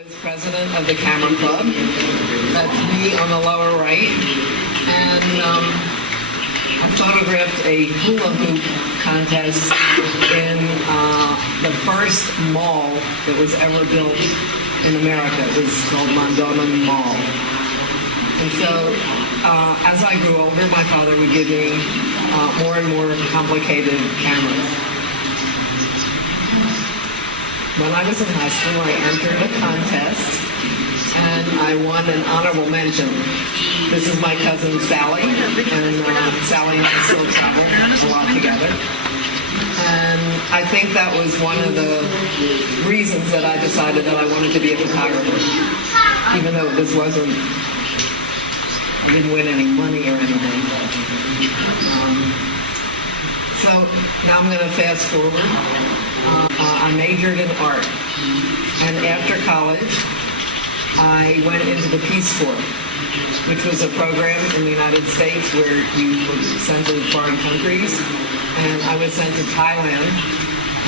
Was president of the Camera Club. That's me on the lower right. And I photographed a hula hoop contest in the first mall that was ever built in America. It was called Mondawmin Mall. And so as I grew older, my father would give me more and more complicated cameras. When I was in high school, I entered a contest, and I won an honorable mention. This is my cousin Sally, and Sally and I still travel a lot together. And I think that was one of the reasons that I decided that I wanted to be a photographer, even though this wasn't, I didn't win any money or anything. So now I'm going to fast forward. I majored in art, and after college, I went into the Peace Corps, which was a program in the United States where you were sent to foreign countries, and I was sent to Thailand,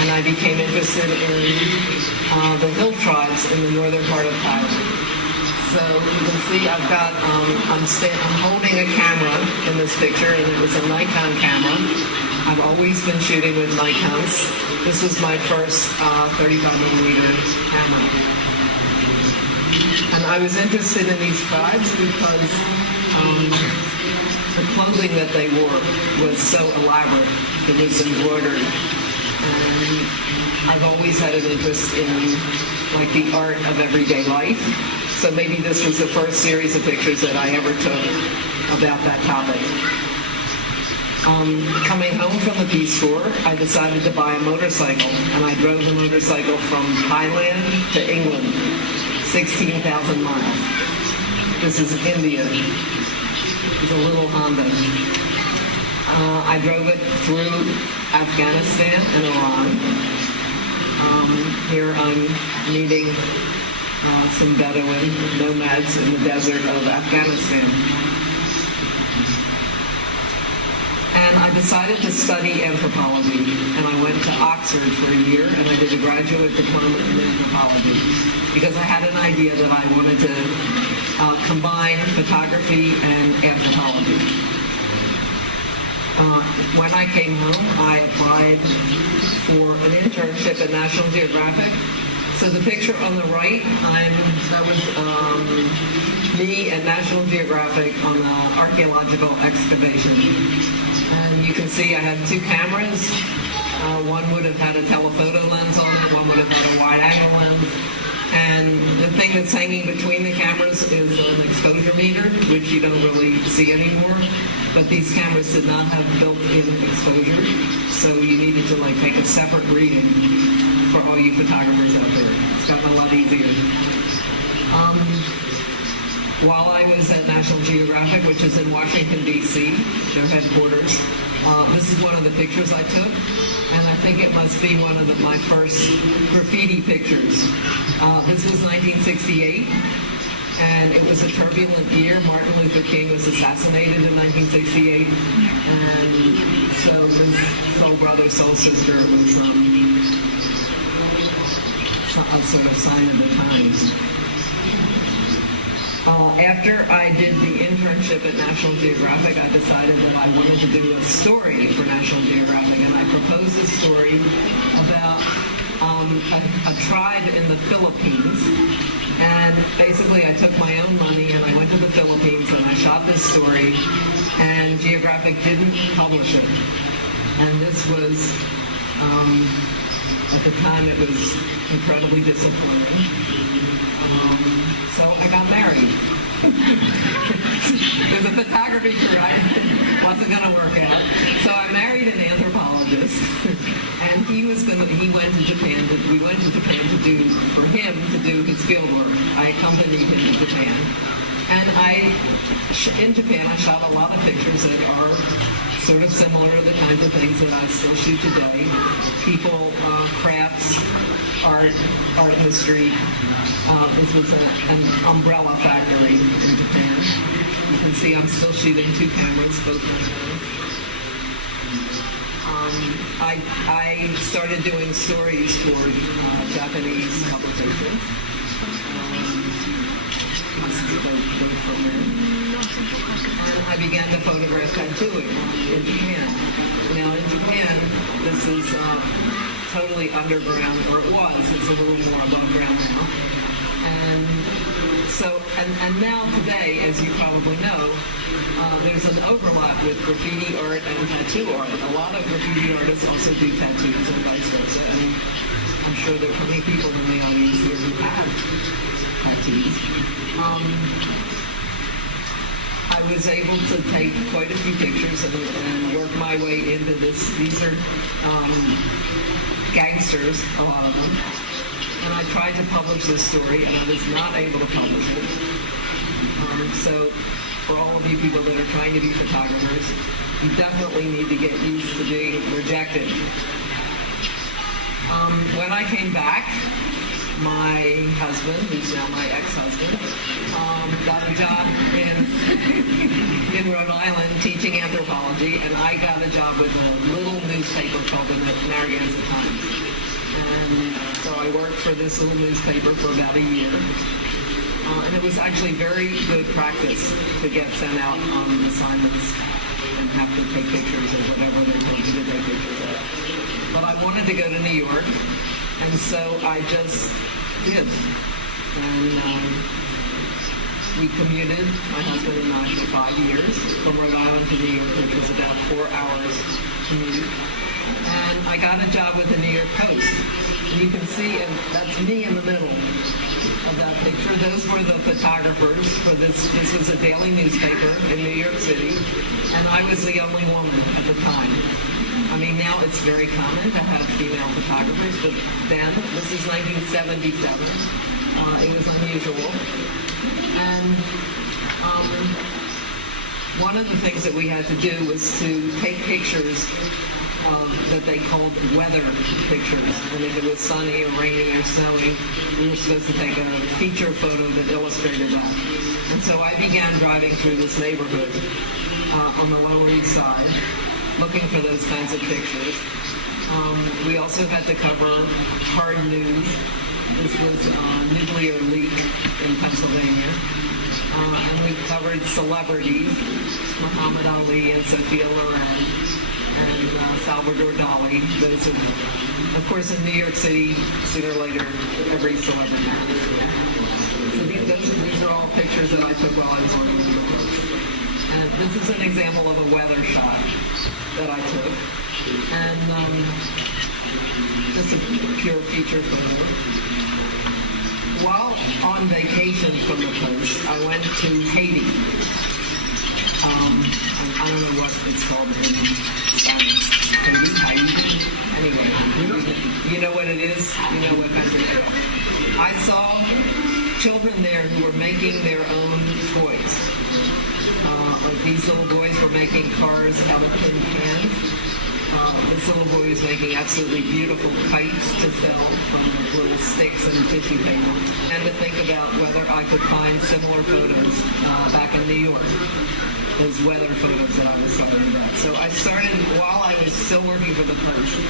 and I became interested in the hill tribes in the northern part of Thailand. So you can see I've got, I'm holding a camera in this picture, and it was a Nikon camera. I've always been shooting with Nikons. This was my first 35mm camera. And I was interested in these tribes because the clothing that they wore was so elaborate. It was embroidered. And I've always had an interest in like the art of everyday life. So maybe this was the first series of pictures that I ever took about that topic. Coming home from the Peace Corps, I decided to buy a motorcycle, and I drove the motorcycle from Thailand to England, 16,000 miles. This is India. It's a little Honda. I drove it through Afghanistan and Iran. Here I'm meeting some Bedouin nomads in the desert of Afghanistan. And I decided to study anthropology, and I went to Oxford for a year, and I did a graduate diploma in anthropology because I had an idea that I wanted to combine photography and anthropology. When I came home, I applied for an internship at National Geographic. So the picture on the right, that was me at National Geographic on an archaeological excavation. And you can see I had two cameras. One would have had a telephoto lens on it, one would have had a wide-angle lens. And the thing that's hanging between the cameras is an exposure meter, which you don't really see anymore. But these cameras did not have built-in exposure, so you needed to like take a separate reading for all you photographers out there. It's gotten a lot easier. While I was at National Geographic, which is in Washington, D.C., their headquarters, this is one of the pictures I took, and I think it must be one of my first graffiti pictures. This was 1968, and it was a turbulent year. Martin Luther King was assassinated in 1968, and so this soul brother, soul sister was a sort of sign of the times. After I did the internship at National Geographic, I decided that I wanted to do a story for National Geographic, and I proposed a story about a tribe in the Philippines. And basically, I took my own money and I went to the Philippines and I shot this story, and Geographic didn't publish it. And this was, at the time, it was incredibly disappointing. So I got married. It was a photography career. It wasn't going to work out. So I married an anthropologist, and he went to Japan. We went to Japan for him to do his field work. I accompanied him to Japan. And in Japan, I shot a lot of pictures that are sort of similar to the kinds of things that I still shoot today. People, crafts, art history. This was an umbrella factory in Japan. You can see I'm still shooting two cameras, both I started doing stories for Japanese publications. And I began to photograph tattooing in Japan. Now in Japan, this is totally underground, or it was. It's a little more above ground now. And so, and now today, as you probably know, there's an overlap with graffiti art and tattoo art. A lot of graffiti artists also do tattoos and vice versa. And I'm sure there are plenty of people in the audience here who have tattoos. I was able to take quite a few pictures and work my way into this. These are gangsters, a lot of them. And I tried to publish this story, and I was not able to publish it. So for all of you people that are trying to be photographers, you definitely need to get used to being rejected. When I came back, my husband, who's now my ex-husband, got a job in Rhode Island teaching anthropology, and I got a job with a little newspaper called the Narragansett Times. And so I worked for this little newspaper for about a year. And it was actually very good practice to get sent out on assignments and have to take pictures of whatever they told you to take pictures of. But I wanted to go to New York, and so I just did. And we commuted, my husband and I, for 5 years from Rhode Island to New York, which was about 4 hours commute. And I got a job with the New York Post. And you can see, and that's me in the middle of that picture. Those were the photographers for this. This was a daily newspaper in New York City, and I was the only woman at the time. I mean, now it's very common to have female photographers, but then, this is 1977, it was unusual. And one of the things that we had to do was to take pictures that they called weather pictures. And if it was sunny or rainy or snowy, we were supposed to take a feature photo that illustrated that. And so I began driving through this neighborhood on the Lower East Side, looking for those kinds of pictures. We also had to cover hard news. This was a nuclear leak in Pennsylvania. And we covered celebrities, Muhammad Ali and Sophia Loren, and Salvador Dali. Those are, of course, in New York City, sooner or later, every celebrity. So these are all pictures that I took while I was working in the Post. And this is an example of a weather shot that I took. And just a pure feature photo. While on vacation from the Post, I went to Haiti. I don't know what it's called in Haiti. Anyway, you know what it is? You know what country it is. I saw children there who were making their own toys. Like these little boys were making cars out of tin cans. This little boy was making absolutely beautiful kites to sell from little sticks and tissue paper. And to think about whether I could find similar photos back in New York. Those weather photos that I was talking about. So I started, while I was still working for the Post,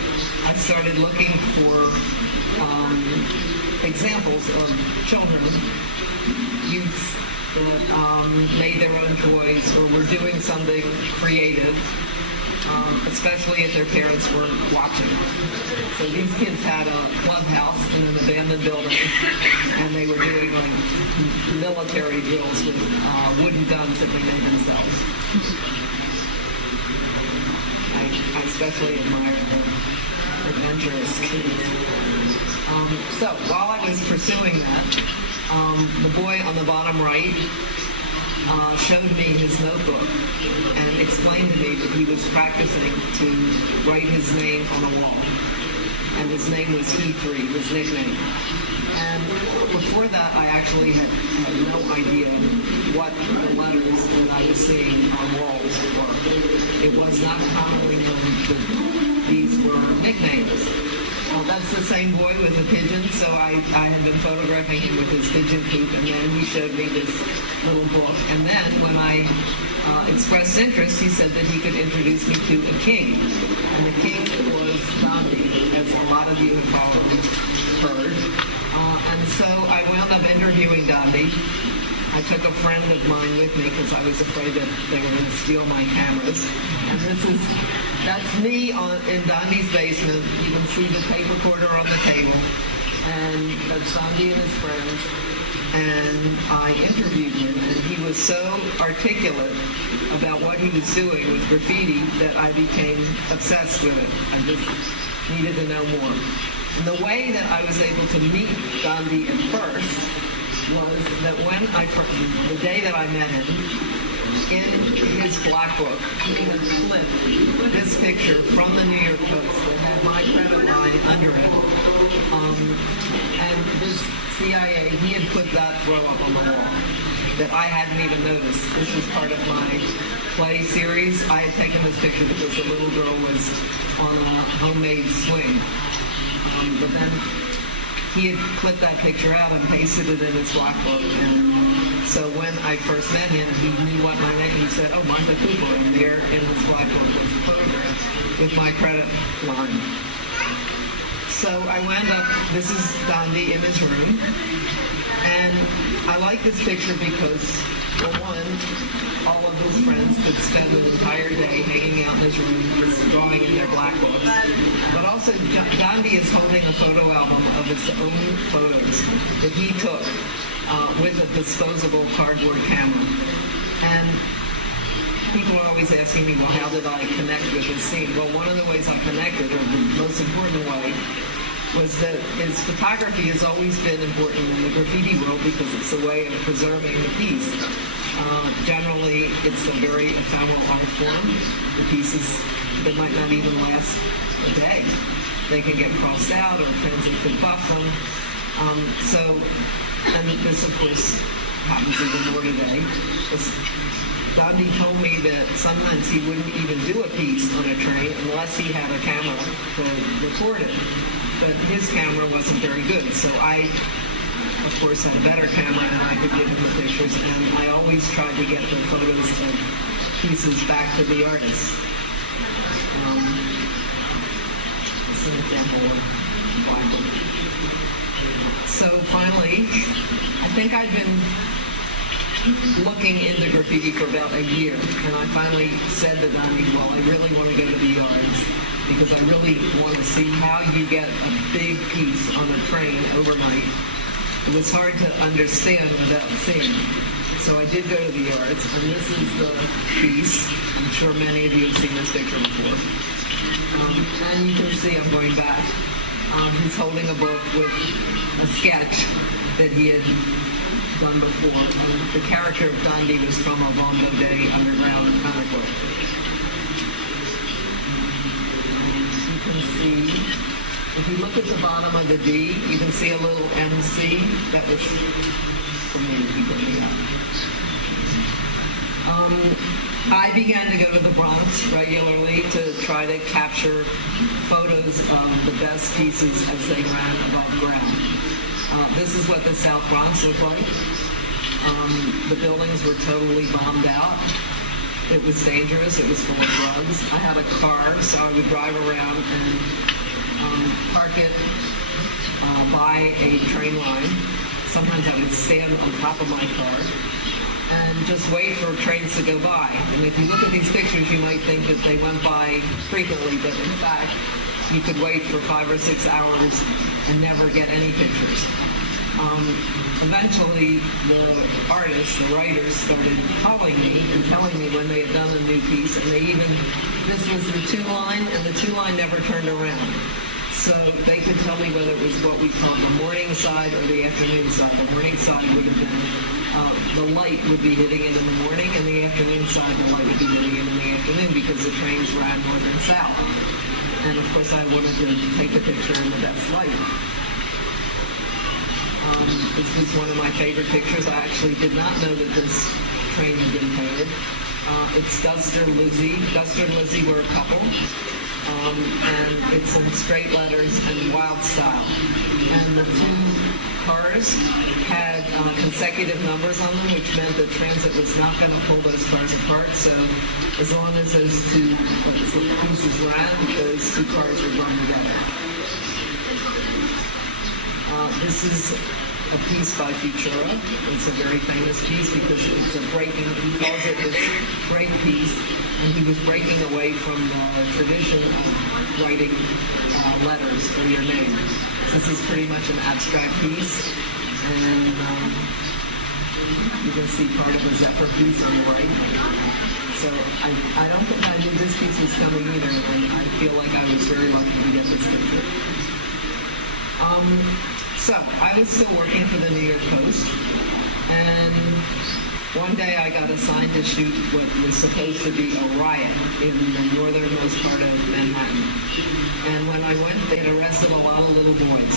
I started looking for examples of children, youths, that made their own toys or were doing something creative. Especially if their parents weren't watching. So these kids had a clubhouse in an abandoned building, and they were doing like military drills with wooden guns that they made themselves. I especially admire the adventurous kids. So while I was pursuing that, the boy on the bottom right showed me his notebook and explained to me that he was practicing to write his name on a wall. And his name was E3, his nickname. And before that, I actually had no idea what the letters that I was seeing on walls were. It was not commonly known that these were nicknames. That's the same boy with the pigeon, so I had been photographing him with his pigeon coop, and then he showed me this little book. And then when I expressed interest, he said that he could introduce me to a king. And the king was Gandhi, as a lot of you have probably heard. And so I wound up interviewing Gandhi. I took a friend of mine with me because I was afraid that they were going to steal my cameras. And that's me in Gandhi's basement. You can see the tape recorder on the table. And that's Gandhi and his friends. And I interviewed him, and he was so articulate about what he was doing with graffiti that I became obsessed with it. I just needed to know more. And the way that I was able to meet Gandhi at first was that the day that I met him, in his black book, he had clipped this picture from the New York Post that had my credit line under it. And this CIA, he had put that throw up on the wall that I hadn't even noticed. This was part of my play series. I had taken this picture because the little girl was on a homemade swing. But then he had clipped that picture out and pasted it in his black book. And so when I first met him, he knew what my name. He said, "Oh, Martha Cooper." And there in his black book was a photograph with my credit line. So I wound up. This is Gandhi in his room, and I like this picture because, well, one, all of his friends could spend an entire day hanging out in his room, just drawing in their black books. But also, Gandhi is holding a photo album of his own photos that he took with a disposable cardboard camera. And people are always asking me, well, how did I connect with this scene? Well, one of the ways I connected, or the most important way, was that his photography has always been important in the graffiti world because it's a way of preserving the piece. Generally, it's a very ephemeral art form. The pieces, they might not even last a day. They can get crossed out or transit could buff them. And this, of course, happens even more today. Gandhi told me that sometimes he wouldn't even do a piece on a train unless he had a camera to record it. But his camera wasn't very good, so I, of course, had a better camera and I could give him the pictures, and I always tried to get the photos of pieces back to the artist. This is an example of Bible. So finally, I think I've been looking into graffiti for about a year, and I finally said to Gandhi, well, I really want to go to the yards because I really want to see how you get a big piece on a train overnight. It was hard to understand without seeing. So I did go to the yards, and this is the piece. I'm sure many of you have seen this picture before. And you can see I'm going back. He's holding a book with a sketch that he had done before. The character of Gandhi was from a Bondo Day underground comic book. You can see, if you look at the bottom of the D, you can see a little MC. That was for me to keep me up. I began to go to the Bronx regularly to try to capture photos of the best pieces as they ran above ground. This is what the South Bronx looked like. The buildings were totally bombed out. It was dangerous. It was full of drugs. I had a car, so I would drive around and park it by a train line. Sometimes I would stand on top of my car and just wait for trains to go by. And if you look at these pictures, you might think that they went by frequently, but in fact, you could wait for 5 or 6 hours and never get any pictures. Eventually, the artists, the writers, started calling me and telling me when they had done a new piece, and this was the 2 line, and the 2 line never turned around. So they could tell me whether it was what we call the morning side or the afternoon side. The morning side would have been, the light would be hitting it in the morning, and the afternoon side, the light would be hitting it in the afternoon because the trains ran north and south. And of course, I wanted to take the picture in the best light. This was one of my favorite pictures. I actually did not know that this train had been painted. It's Duster and Lizzie. Duster and Lizzie were a couple. And it's in straight letters and wild style. And the 2 cars had consecutive numbers on them, which meant that transit was not going to pull those cars apart. So as long as those 2 pieces ran, those 2 cars were going together. This is a piece by Futura. It's a very famous piece because it's a breaking, he calls it this break piece, and he was breaking away from the tradition of writing letters for your name. This is pretty much an abstract piece, and you can see part of the Zephyr piece on the right. So I don't think I knew this piece was coming either, and I feel like I was very lucky to get this picture. So I was still working for the New York Post, and one day I got assigned to shoot what was supposed to be a riot in the northernmost part of Manhattan. And when I went, they had arrested a lot of little boys.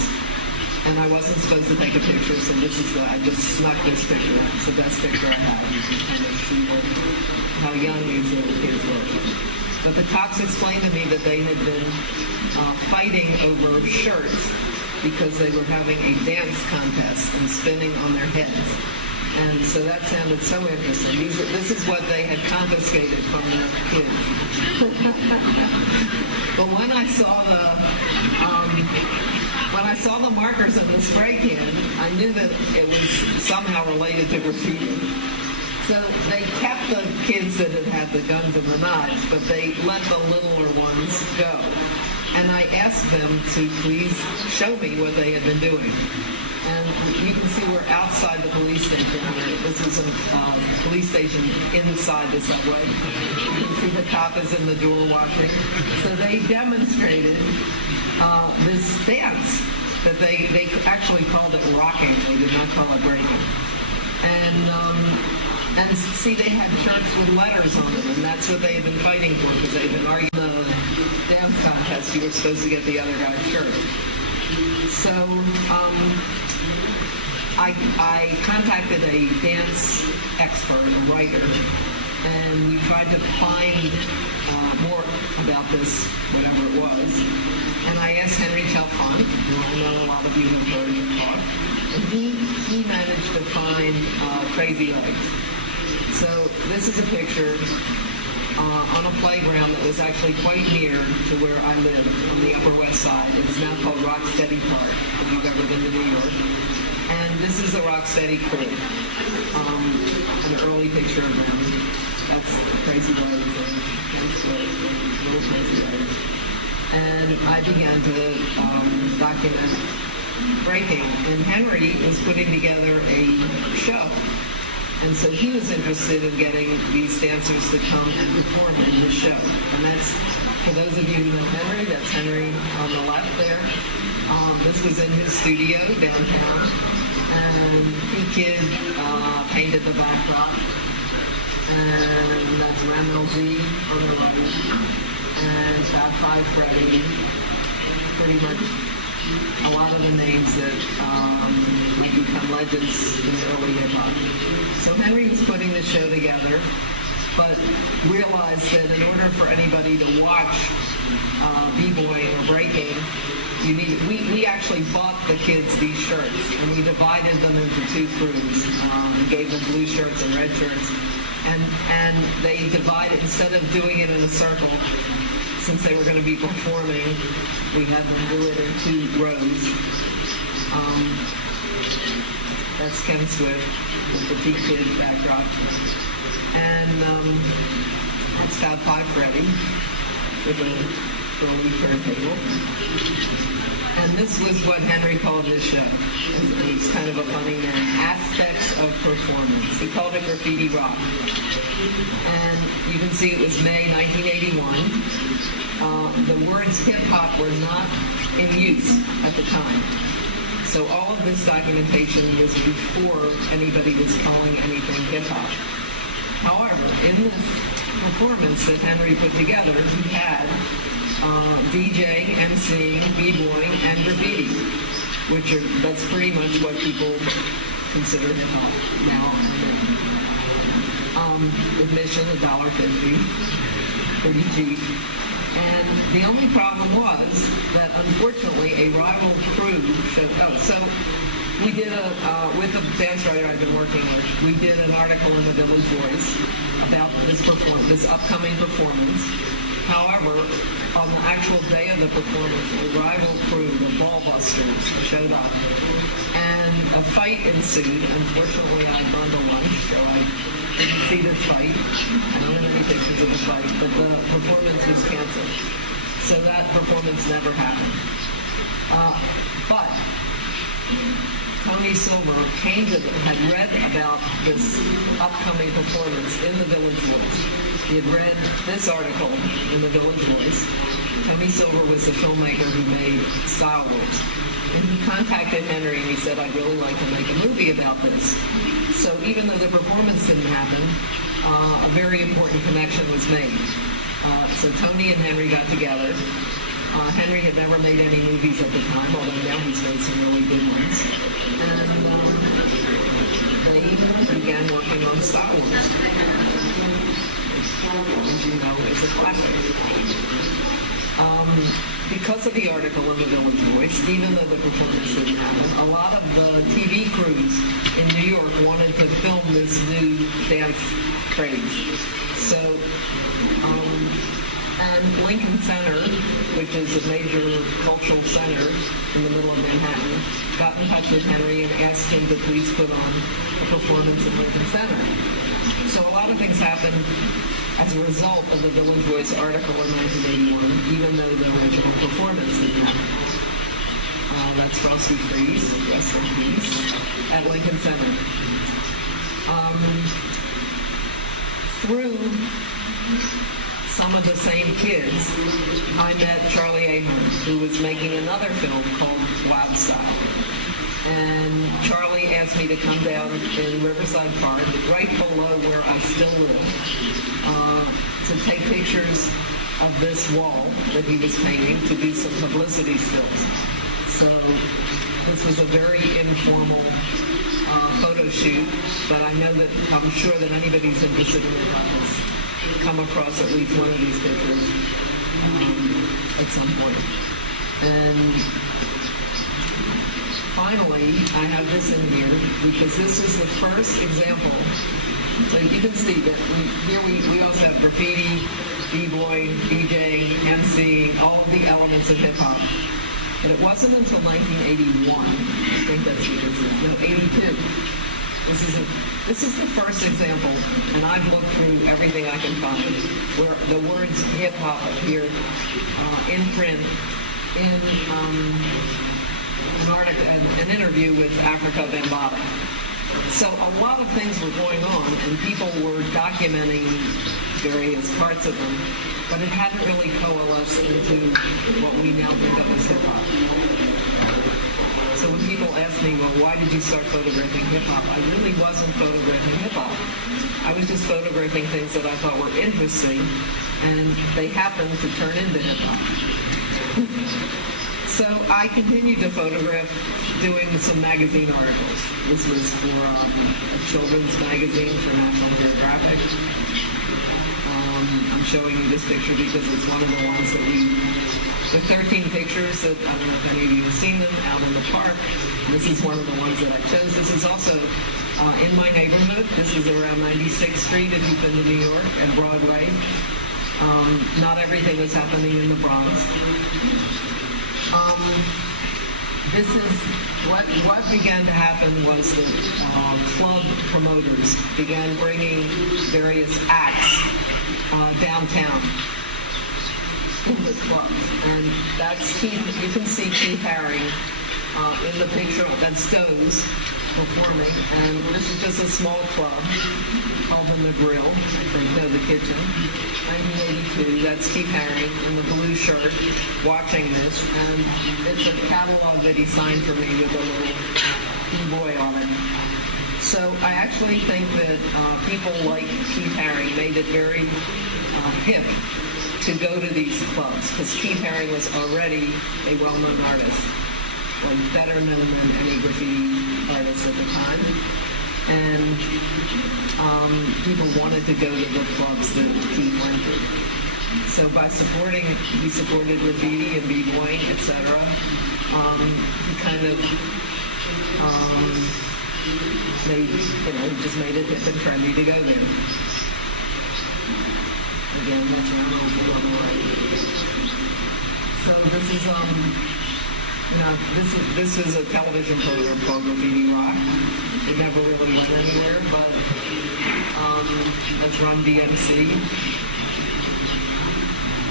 And I wasn't supposed to take a picture, so I just snuck this picture. It's the best picture I have. You can kind of see how young these little kids were. But the cops explained to me that they had been fighting over shirts because they were having a dance contest and spinning on their heads. And so that sounded so interesting. This is what they had confiscated from the kids. But when I saw the markers in the spray can, I knew that it was somehow related to graffiti. So they kept the kids that had had the guns and the knives, but they let the littler ones go. And I asked them to please show me what they had been doing. And you can see we're outside the police station. This is a police station inside the subway. You can see the cop is in the door watching. So they demonstrated this dance that they actually called it rocking. They did not call it breaking. And see, they had shirts with letters on them, and that's what they had been fighting for, because they'd been arguing the dance contest. You were supposed to get the other guy's shirt. So I contacted a dance expert, a writer, and we tried to find more about this, whatever it was. And I asked Henry Chalfant, who I know a lot of you have heard him talk, and he managed to find Crazy Legs. So this is a picture on a playground that was actually quite near to where I live on the Upper West Side. It's now called Rocksteady Park, if you've ever been to New York. And this is the Rocksteady crew. An early picture of them. That's Crazy Legs. Little Crazy Legs. And I began to document breaking. And Henry was putting together a show. And so he was interested in getting these dancers to come and perform in his show. And that's, for those of you who know Henry, that's Henry on the left there. This was in his studio downtown. And P-Kid painted the backdrop. And that's Ramel Z on the right. And Fab Five Freddy. Pretty much a lot of the names that have become legends in the early hip-hop. So Henry was putting the show together, but realized that in order for anybody to watch b-boying or breaking, we actually bought the kids these shirts, and we divided them into two crews. Gave them blue shirts and red shirts, and they divided, instead of doing it in a circle, since they were going to be performing, we had them do it in two rows. That's Ken Swift with the P-Kid backdrop. And that's Fab Five Freddy with a early turntable. And this was what Henry called his show. It's kind of a funny name. Aspects of Performance. He called it Graffiti Rock. And you can see it was May 1981. The words hip-hop were not in use at the time. So all of this documentation was before anybody was calling anything hip-hop. However, in this performance that Henry put together, he had DJing, MCing, b-boying, and graffiti, that's pretty much what people consider hip-hop now. Admission, $1.50, pretty cheap. And the only problem was that, unfortunately, a rival crew showed up. So we did with the dance writer I've been working with, we did an article in the Village Voice about this upcoming performance. However, on the actual day of the performance, a rival crew, the Ballbusters, showed up, and a fight ensued. Unfortunately, I had gone to lunch, so I didn't see this fight. I don't have any pictures of the fight, but the performance was canceled. So that performance never happened. But Tony Silver had read about this upcoming performance in the Village Voice. He had read this article in the Village Voice. Tony Silver was the filmmaker who made Star Wars. And he contacted Henry and he said, I'd really like to make a movie about this. So even though the performance didn't happen, a very important connection was made. So Tony and Henry got together. Henry had never made any movies at the time, although now he's made some really good ones. And they began working on Star Wars. As you know, is a classic. Because of the article in the Village Voice, even though the performance didn't happen, a lot of the TV crews in New York wanted to film this new dance craze. So, and Lincoln Center, which is a major cultural center in the middle of Manhattan, got in touch with Henry and asked him to please put on a performance in Lincoln Center. So a lot of things happened as a result of the Village Voice article in 1981, even though the original performance didn't happen. That's Frosty Freeze, rest in peace, at Lincoln Center. Through some of the same kids, I met Charlie Ahern, who was making another film called Wild Style. And Charlie asked me to come down in Riverside Park, right below where I still live, to take pictures of this wall that he was painting to do some publicity stills. So this was a very informal photo shoot, but I'm sure that anybody who's interested in it has come across at least one of these pictures at some point. And finally, I have this in here because this is the first example. So you can see that here we also have graffiti, b-boy, DJ, MC, all of the elements of hip-hop. But it wasn't until 1981, I think that's what this is, no, 82. This is the first example, and I've looked through everything I can find, where the words hip-hop appear in print in an interview with Africa Bambaataa. So a lot of things were going on, and people were documenting various parts of them, but it hadn't really coalesced into what we now think of as hip-hop. So when people ask me, well, why did you start photographing hip-hop? I really wasn't photographing hip-hop. I was just photographing things that I thought were interesting, and they happened to turn into hip-hop. So I continued to photograph doing some magazine articles. This was for a children's magazine for National Geographic. I'm showing you this picture because it's one of the ones that the 13 pictures that, I don't know if any of you have seen them, out in the park. This is one of the ones that I chose. This is also in my neighborhood. This is around 96th Street if you've been to New York, and Broadway. Not everything is happening in the Bronx. This is what began to happen was that club promoters began bringing various acts downtown in the clubs, and that's Keith. You can see Keith Haring in the picture. That's Stowe's performing, and this is just a small club called the Grill. I think the kitchen. 1982. That's Keith Haring in the blue shirt watching this, and it's a catalog that he signed for me with a little boy on it. So I actually think that people like Keith Haring made it very hip to go to these clubs, because Keith Haring was already a well-known artist, like better known than any graffiti artist at the time. And people wanted to go to the clubs that Keith went to. So by he supported graffiti and b-boying, etc. He kind of just made it hip and trendy to go there. Again, that's around on the right. So this is a television program called Graffiti Rock. It never really went anywhere, but it's run DMC.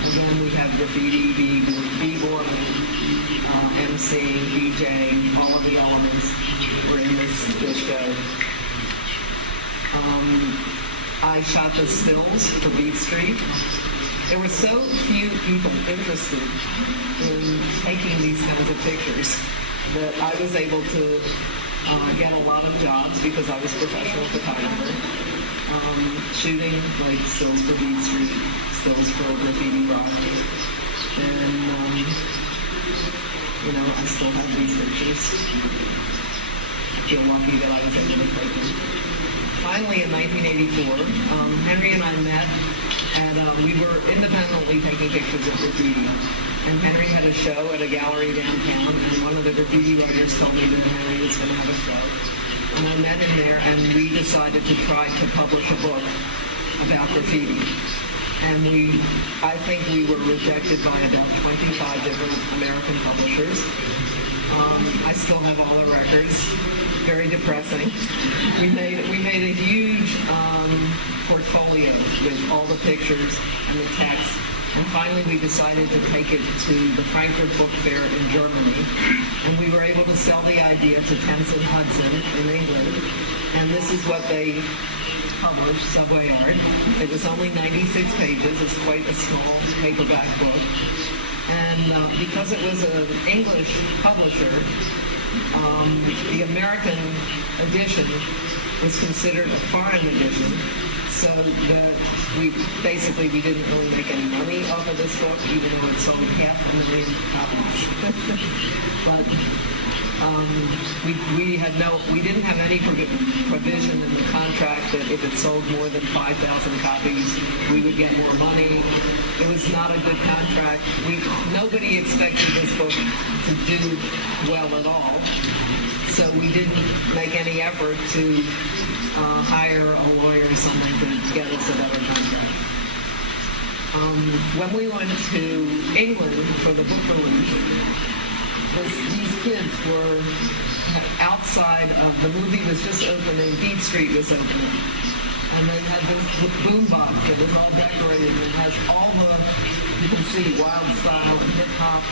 Again, we have graffiti, b-boy, MC, DJ, all of the elements were in this show. I shot the stills for Beat Street. There were so few people interested in taking these kinds of pictures that I was able to get a lot of jobs because I was a professional photographer, shooting like stills for Beat Street, stills for Graffiti Rock, and I still have these pictures. I feel lucky that I was able to take them. Finally, in 1984, Henry and I met, and we were independently taking pictures of graffiti. And Henry had a show at a gallery downtown, and one of the graffiti writers told me that Henry was going to have a show. And I met him there, and we decided to try to publish a book about graffiti. And I think we were rejected by about 25 different American publishers. I still have all the records. Very depressing. We made a huge portfolio with all the pictures and the text, and finally we decided to take it to the Frankfurt Book Fair in Germany, and we were able to sell the idea to Thames and Hudson in England, and this is what they published, Subway Art. It was only 96 pages. It's quite a small paperback book, and because it was an English publisher, the American edition was considered a foreign edition, so that we didn't really make any money off of this book, even though it sold 500,000 copies. But we didn't have any provision in the contract that if it sold more than 5,000 copies, we would get more money. It was not a good contract. Nobody expected this book to do well at all, so we didn't make any effort to hire a lawyer or something to get us a better contract. When we went to England for the book release, these kids were outside of the movie was just opening, Beat Street was opening, and they had this boombox that was all decorated and has all the, you can see, wild style and hip hop,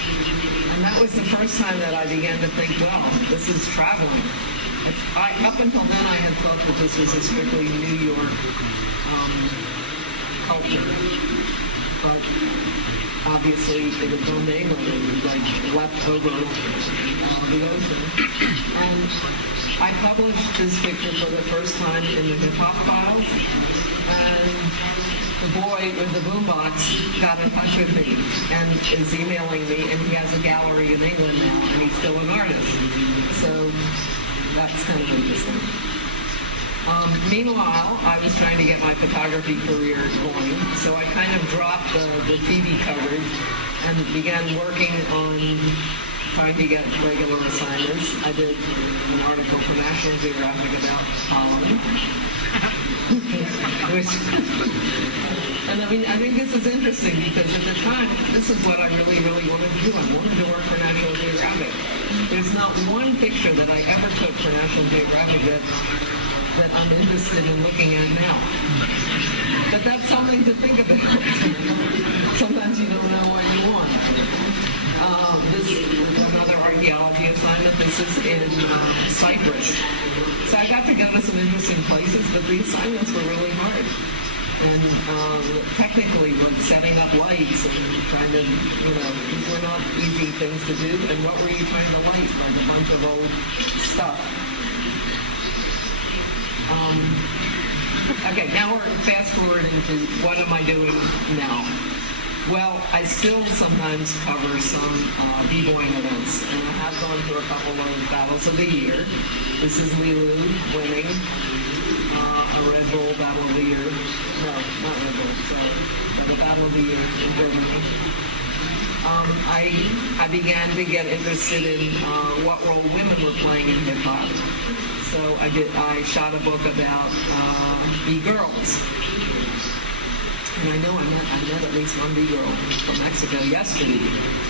and that was the first time that I began to think, well, this is traveling. Up until then, I had thought that this was a strictly New York culture, but obviously it had gone to England and leapt over the ocean. And I published this picture for the first time in the Hip Hop Files, and the boy with the boombox got in touch with me and is emailing me, and he has a gallery in England now, and he's still an artist. So that's kind of interesting. Meanwhile, I was trying to get my photography career going, so I kind of dropped the graffiti coverage and began working on trying to get regular assignments. I did an article for National Geographic about Holland. And I think this is interesting because at the time, this is what I really, really wanted to do. I wanted to work for National Geographic. There's not one picture that I ever took for National Geographic that I'm interested in looking at now. But that's something to think about. Sometimes you don't know what you want. This is another archaeology assignment. This is in Cyprus. So I got to go to some interesting places, but the assignments were really hard. And technically, like setting up lights and trying to, these were not easy things to do. And what were you trying to light? Like a bunch of old stuff. Okay, now we're fast forwarding to what am I doing now? Well, I still sometimes cover some b-boying events, and I have gone to a couple of battles of the year. This is Lilu winning a Red Bull Battle of the Year. No, not Red Bull, sorry, but a Battle of the Year in Germany. I began to get interested in what role women were playing in hip-hop. So I shot a book about B-girls. And I know I met at least one bee girl from Mexico yesterday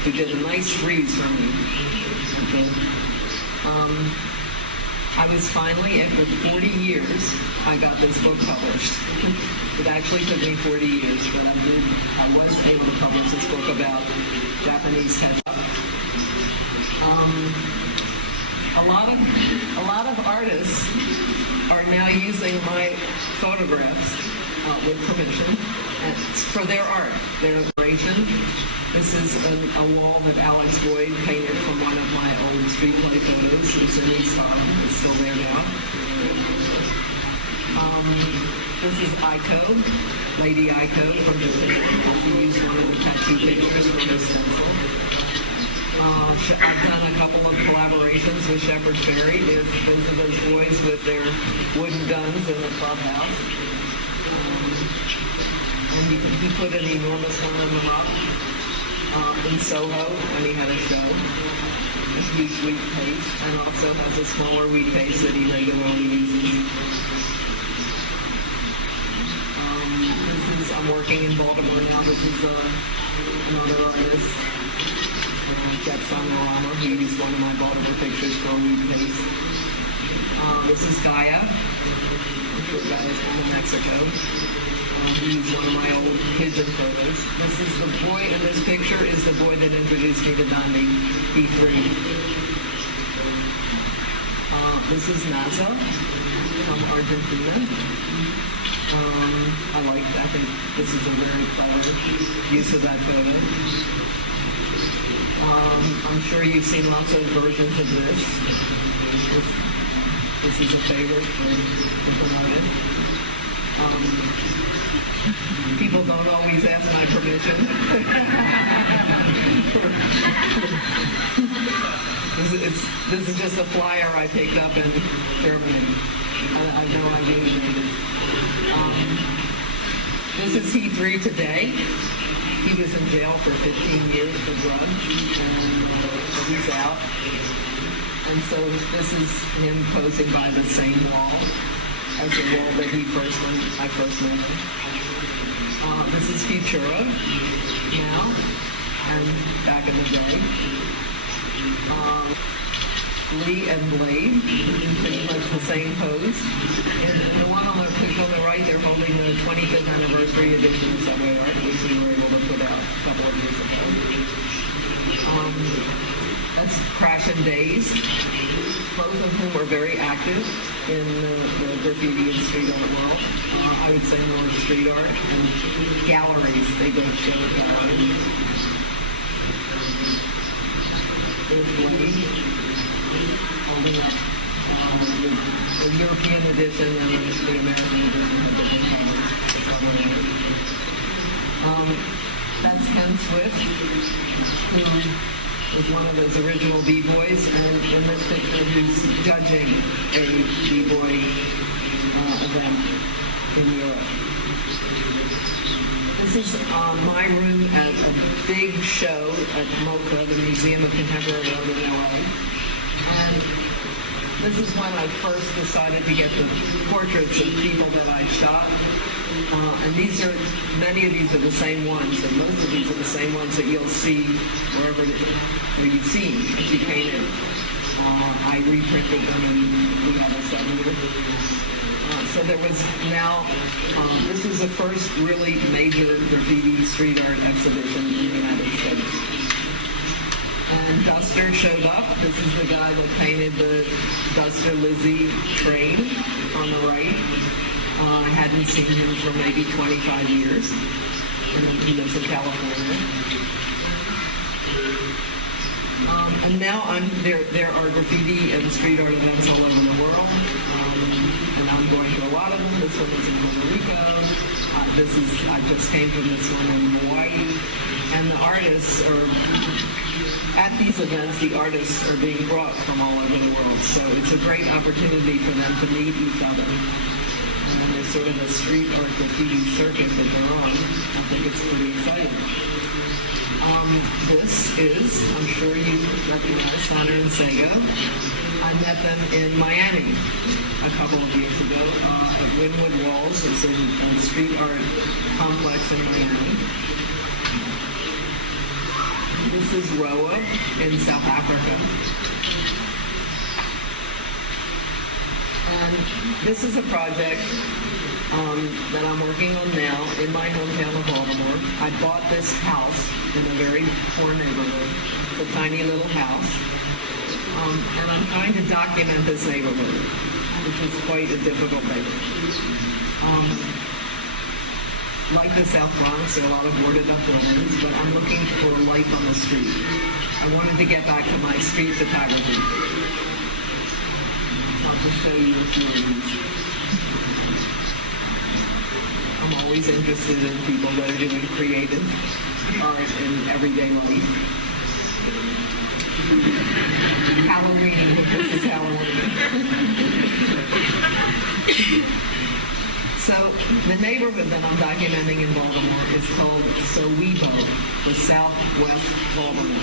who did a nice freeze for me. Okay. I was finally, after 40 years, I got this book published. It actually took me 40 years, but I was able to publish this book about Japanese ketchup. A lot of artists are now using my photographs with permission for their art, their inspiration. This is a wall that Alex Boyd painted from one of my old street play photos. It's in East Harlem. It's still there now. This is Aiko, Lady Aiko from Japan. She used one of the tattoo pictures from her stencil. I've done a couple of collaborations with Shepherd Ferry. There's those boys with their wooden guns in the clubhouse. And he put an enormous one on the rock in Soho when he had a show. A huge wheat paste, and also has a smaller wheat paste that he regularly uses. I'm working in Baltimore now. This is another artist, Jetson Morama, who used one of my Baltimore pictures for a wheat paste. This is Gaia. I'm sure Gaia's from Mexico. He used one of my old pigeon photos. This is the boy in this picture is the boy that introduced me to Dandy P3. This is NASA from Argentina. I think this is a very clever use of that photo. I'm sure you've seen lots of versions of this. This is a favorite for promoted. People don't always ask my permission. This is just a flyer I picked up in Germany. I have no idea who made it. This is T3 today. He was in jail for 15 years for drugs, and he's out. And so this is him posing by the same wall as the wall that I first met him. This is Futura now, and back in the day. Lee and Blade, pretty much the same pose. And the one on the picture on the right, they're holding the 25th anniversary edition of Subway Art, which we were able to put out a couple of years ago. That's Crash and Days, both of whom were very active in the graffiti and street art world. I would say more street art and galleries. They both show galleries. There's Blade holding up the European edition and the American edition of the covers. That's Ken Swift, who was one of those original B-boys, and in this picture he's judging a B-boy event in Europe. This is my room at a big show at MoCA, the Museum of Contemporary Art in LA. And this is when I first decided to get the portraits of people that I shot. And many of these are the same ones, and most of these are the same ones that you'll see where you've seen if you painted. I reprinted them and we have a set here. So there was now, this was the first really major graffiti street art exhibition in the United States. And Duster showed up. This is the guy that painted the Duster Lizzie train on the right. I hadn't seen him for maybe 25 years. And he lives in California. And now there are graffiti and street art events all over the world. And I'm going to a lot of them. This one is in Puerto Rico. I just came from this one in Hawaii. And the artists at these events, the artists are being brought from all over the world. So it's a great opportunity for them to meet each other. And there's sort of a street art graffiti circuit that they're on. I think it's pretty exciting. This is, I'm sure you recognize Sonner and Sago. I met them in Miami a couple of years ago at Wynwood Walls. It's a street art complex in Miami. This is Roa in South Africa. And this is a project that I'm working on now in my hometown of Baltimore. I bought this house in a very poor neighborhood, a tiny little house, and I'm trying to document this neighborhood, which is quite a difficult neighborhood. Like the South Bronx, there are a lot of boarded up buildings, but I'm looking for life on the street. I wanted to get back to my street photography. I'll just show you a few of these. I'm always interested in people that are doing creative art in everyday life. Halloween, this is Halloween. So the neighborhood that I'm documenting in Baltimore is called Soweto, for Southwest Baltimore.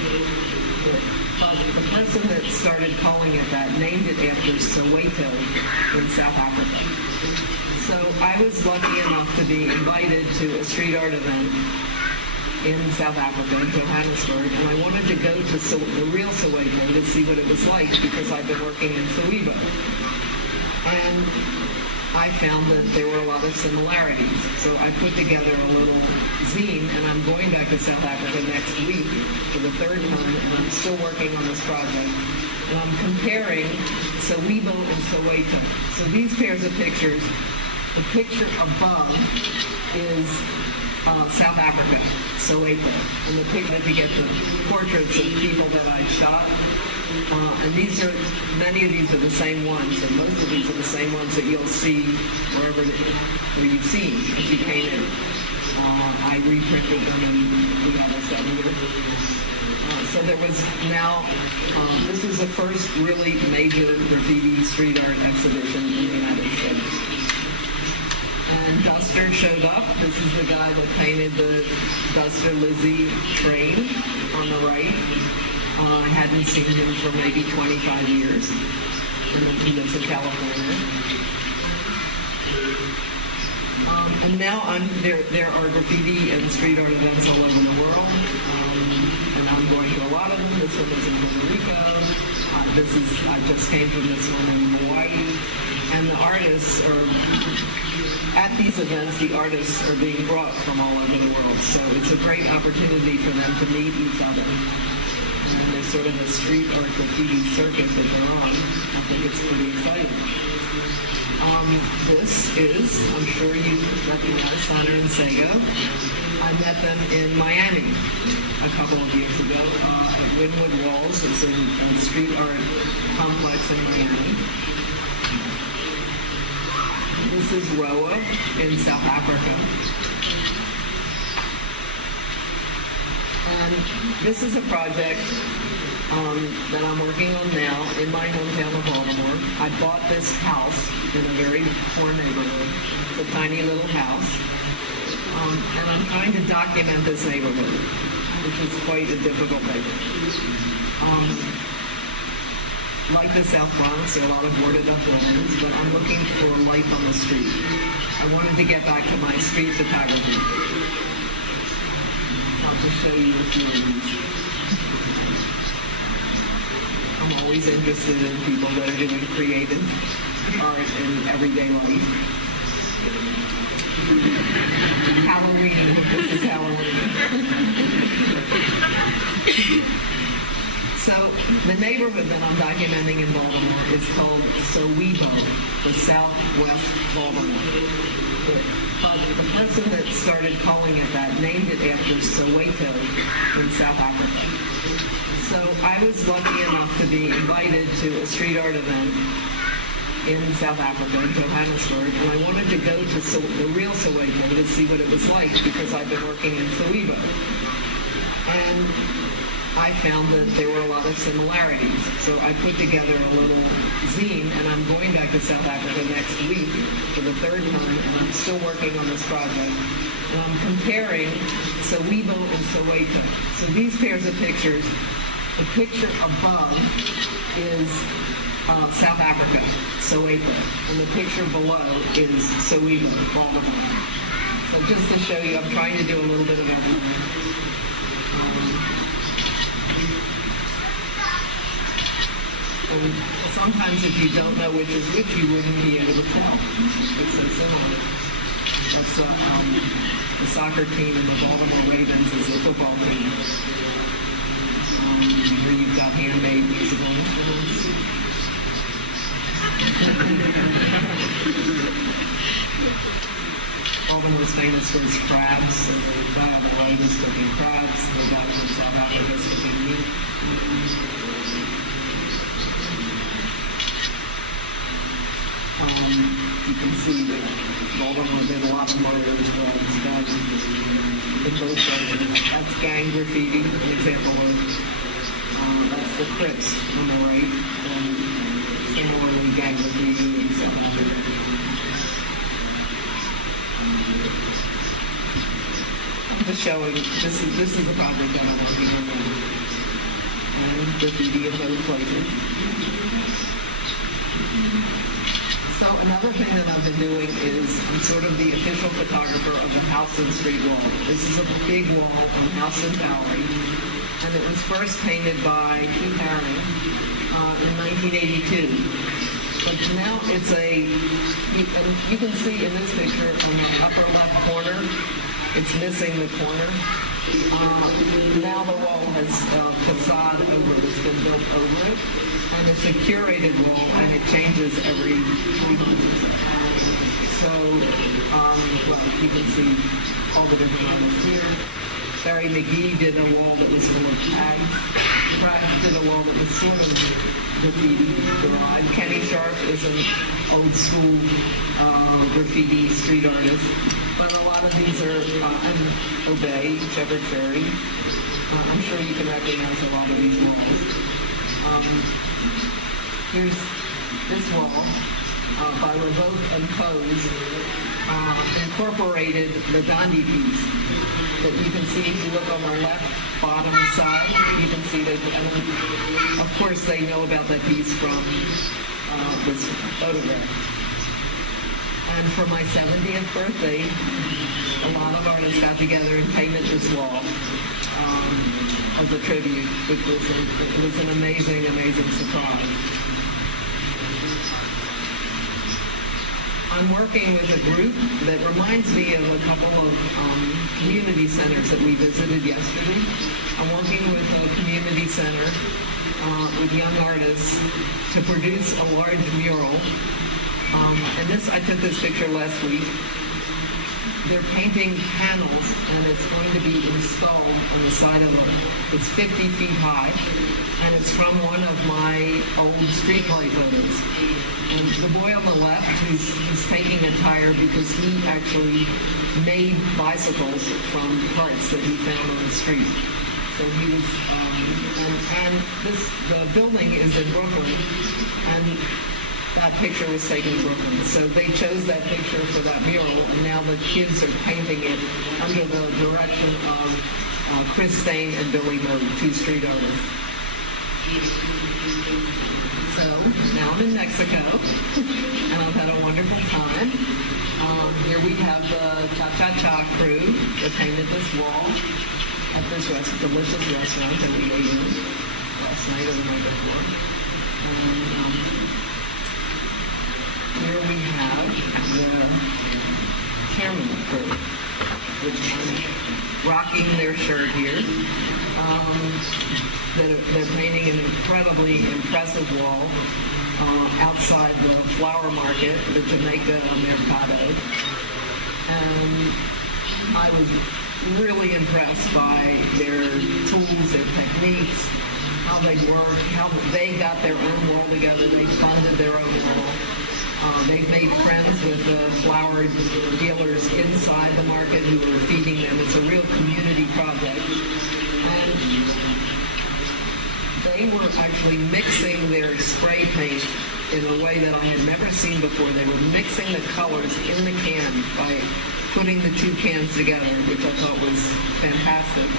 But the person that started calling it that named it after Soweto in South Africa. So I was lucky enough to be invited to a street art event in South Africa, in Johannesburg, and I wanted to go to the real Soweto to see what it was like because I've been working in Soweto. And I found that there were a lot of similarities. So I put together a little zine, and I'm going back to South Africa next week for the third time, and I'm still working on this project. And I'm comparing Soweto and Soweto. So these pairs of pictures, the picture above is South Africa, Soweto, and the picture to get the portraits of people that I shot. And many of these are the same ones, and most of these are the same ones that you'll see where you've seen if you came in. I reprinted them and we have a set here. So there was now, this is the first really major graffiti street art exhibition in the United States. And Duster showed up. This is the guy that painted the Duster Lizzie train on the right. I hadn't seen him for maybe 25 years. And he lives in California. And now there are graffiti and street art events all over the world. And I'm going to a lot of them. This one is in Puerto Rico. I just came from this one in Hawaii. And the artists at these events, the artists are being brought from all over the world. So it's a great opportunity for them to meet each other. And there's sort of a street art graffiti circuit that they're on. I think it's pretty exciting. This is, I'm sure you recognize Sonner and Sago. I met them in Miami a couple of years ago at Wynwood Walls. It's a street art complex in Miami. This is Roa in South Africa. And this is a project that I'm working on now in my hometown of Baltimore. I bought this house in a very poor neighborhood. It's a tiny little house. And I'm trying to document this neighborhood, which is quite a difficult neighborhood. Like the South Bronx, there are a lot of boarded up buildings, but I'm looking for life on the street. I wanted to get back to my street photography. I'll just show you a few of these. I'm always interested in people that are doing creative art in everyday life. Halloween, this is Halloween. So the neighborhood that I'm documenting in Baltimore is called Soweto, for Southwest Baltimore. But the person that started calling it that named it after Soweto in South Africa. So I was lucky enough to be invited to a street art event in South Africa, in Johannesburg, and I wanted to go to the real Soweto to see what it was like because I've been working in Soweto. And I found that there were a lot of similarities. So I put together a little zine, and I'm going back to South Africa next week for the third time, and I'm still working on this project. And I'm comparing Soweto and Soweto. So these pairs of pictures, the picture above is South Africa, Soweto, and the picture below is Soweto, Baltimore. So just to show you, I'm trying to do a little bit of everything. And sometimes if you don't know which is which, you wouldn't be able to tell. It's so similar. That's the soccer team, and the Baltimore Ravens is the football team. Here you've got handmade musical instruments. Baltimore's famous for its crabs. So the guy on the right is cooking crabs. The guy in South Africa is cooking meat. You can see that Baltimore did a lot of murders, drugs, guns, in both places. That's gang graffiti, an example of, that's the Crips on the right, and similarly gang graffiti in South Africa. I'm just showing, this is a project that I'm working on now. And graffiti in both places. So another thing that I've been doing is I'm sort of the official photographer of the Houston Street wall. This is a big wall on Houston Bowery, and it was first painted by Keith Haring in 1982. But now it's you can see in this picture on the upper left corner, it's missing the corner. Now the wall has facade over it, it's been built over it. And it's a curated wall, and it changes every 3 months or so. So, well, you can see all the different artists here. Barry McGee did a wall that was full of tags. Pratt did a wall that was sort of graffiti derived. Kenny Sharp is an old school graffiti street artist. But a lot of these are, and Obey, Shepherd Ferry. I'm sure you can recognize a lot of these walls. Here's this wall by Revoke and Pose, incorporated the Gandhi piece that you can see if you look on the left bottom side. You can see that, and of course they know about that piece from this photograph. And for my 70th birthday, a lot of artists got together and painted this wall as a tribute, which was an amazing, amazing surprise. I'm working with a group that reminds me of a couple of community centers that we visited yesterday. I'm working with a community center with young artists to produce a large mural. I took this picture last week. They're painting panels, and it's going to be installed on the side of it's 50 feet high, and it's from one of my old street play photos. And the boy on the left, he's taking a tire because he actually made bicycles from parts that he found on the street. So he was, the building is in Brooklyn, and that picture was taken in Brooklyn. So they chose that picture for that mural, and now the kids are painting it under the direction of Chris Stain and Billy Moe, two street artists. So now I'm in Mexico, and I've had a wonderful time. Here we have the Cha-Cha-Cha crew that painted this wall at this delicious restaurant that we ate in last night or the night before. Here we have the camera crew, which I'm rocking their shirt here. They're painting an incredibly impressive wall outside the flower market, the Jamaica Mercado. And I was really impressed by their tools, their techniques, how they work, how they got their own wall together. They funded their own wall. They've made friends with the flower dealers inside the market who are feeding them. It's a real community project. And they were actually mixing their spray paint in a way that I had never seen before. They were mixing the colors in the can by putting the two cans together, which I thought was fantastic.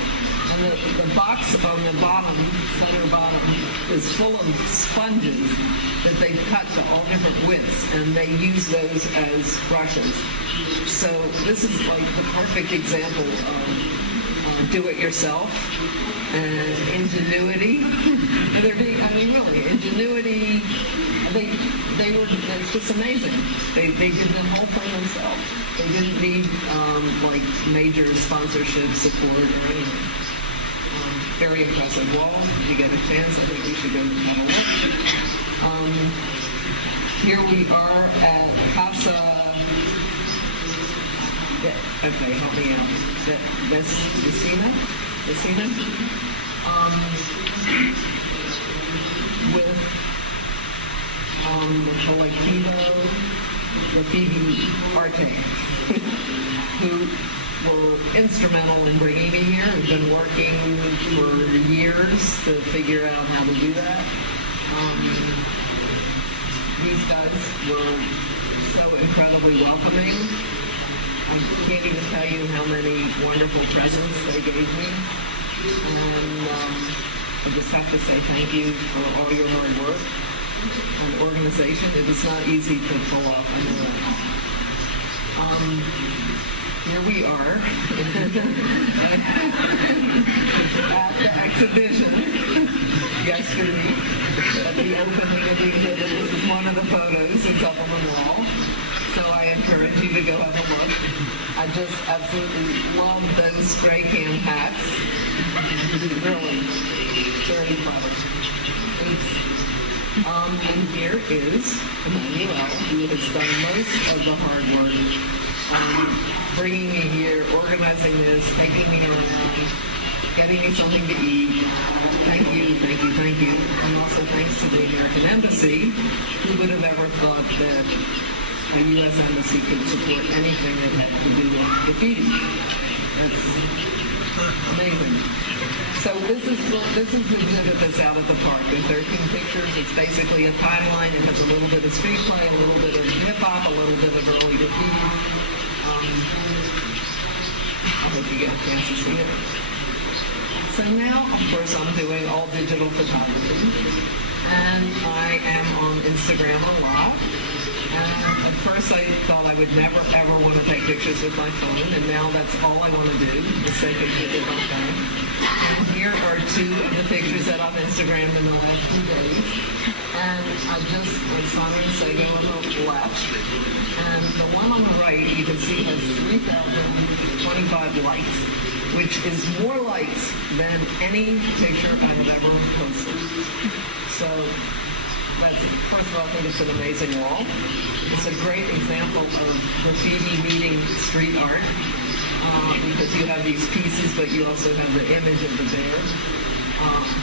And the box on the bottom, center bottom, is full of sponges that they cut to all different widths, and they use those as brushes. So this is like the perfect example of do-it-yourself and ingenuity. And they're being, I mean, really, ingenuity. It's just amazing. They did the whole thing themselves. They didn't need like major sponsorship support or anything. Very impressive wall. If you get a chance, I think you should go have a look. Here we are at Casa. Okay, help me out. Vecina? With the Colectivo Graffiti Arte, who were instrumental in bringing me here. I've been working for years to figure out how to do that. These guys were so incredibly welcoming. I can't even tell you how many wonderful presents they gave me. And I just have to say thank you for all your hard work and organization. It was not easy to pull off, I know that. Here we are at the exhibition yesterday at the opening of the exhibit. This is one of the photos. It's up on the wall. So I encourage you to go have a look. I just absolutely love those spray can hats. Really, very clever. And here is Emmanuel, who has done most of the hard work. Bringing me here, organizing this, taking me around, getting me something to eat. Thank you. And also thanks to the American Embassy. Who would have ever thought that a U.S. Embassy could support anything that had to do with graffiti? That's amazing. So this is the exhibit that's out at the park. There's 13 pictures. It's basically a timeline. It has a little bit of street play, a little bit of hip-hop, a little bit of early graffiti. I hope you get a chance to see it. So now, of course, I'm doing all digital photography. And I am on Instagram a lot. And at first I thought I would never, ever want to take pictures with my phone. And now that's all I want to do, is take pictures with my phone. And here are two of the pictures that I've Instagrammed in the last few days. And I just, Simon Sago on the left. And the one on the right, you can see, has 3,025 likes, which is more likes than any picture I've ever posted. So, first of all, I think it's an amazing wall. It's a great example of graffiti meeting street art because you have these pieces, but you also have the image of the bear.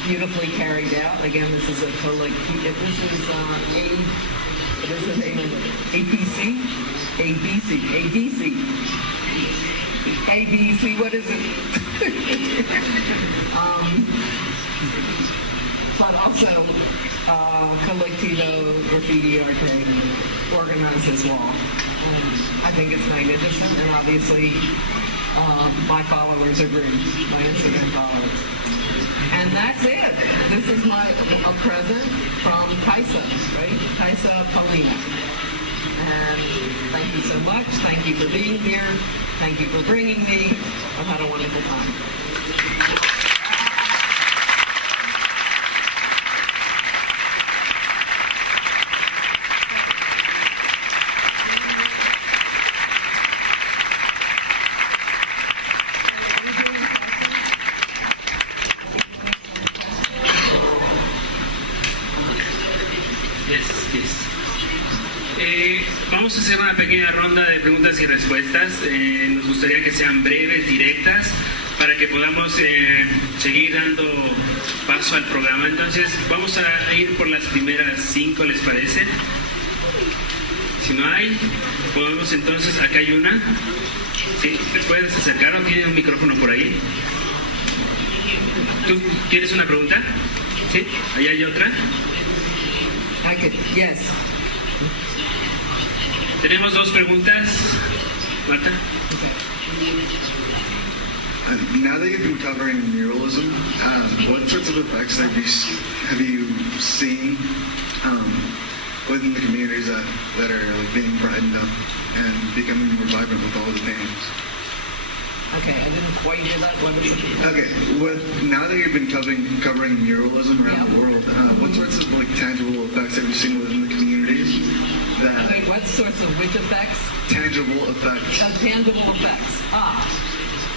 Beautifully carried out. Again, this is a collective. This is what is the name of it? ABC? ABC, what is it? But also, Colectivo Graffiti Arte organized this wall. I think it's magnificent, and obviously my followers agree, my Instagram followers. And that's it. This is a present from Kaisa, right? Kaisa Paulina. And thank you so much. Thank you for being here. Thank you for bringing me. I've had a wonderful time. Vamos a hacer una pequeña ronda de preguntas y respuestas. Nos gustaría que sean breves, directas, para que podamos seguir dando paso al programa. Entonces, vamos a ir por las primeras 5, ¿les parece? Si no hay, podemos entonces, acá hay una. ¿Sí? ¿Te puedes acercar o tienes un micrófono por ahí? ¿Tú quieres una pregunta? ¿Sí? ¿Ahí hay otra? Yes. Tenemos 2 preguntas. Marta? Okay. Now that you've been covering muralism, what sorts of effects have you seen within the communities that are like being brightened up and becoming more vibrant with all the paintings? Okay, I didn't quite hear that. What is it? Okay, now that you've been covering muralism around the world, what sorts of like tangible effects have you seen within the communities? Wait, what sorts of which effects? Tangible effects. Tangible effects.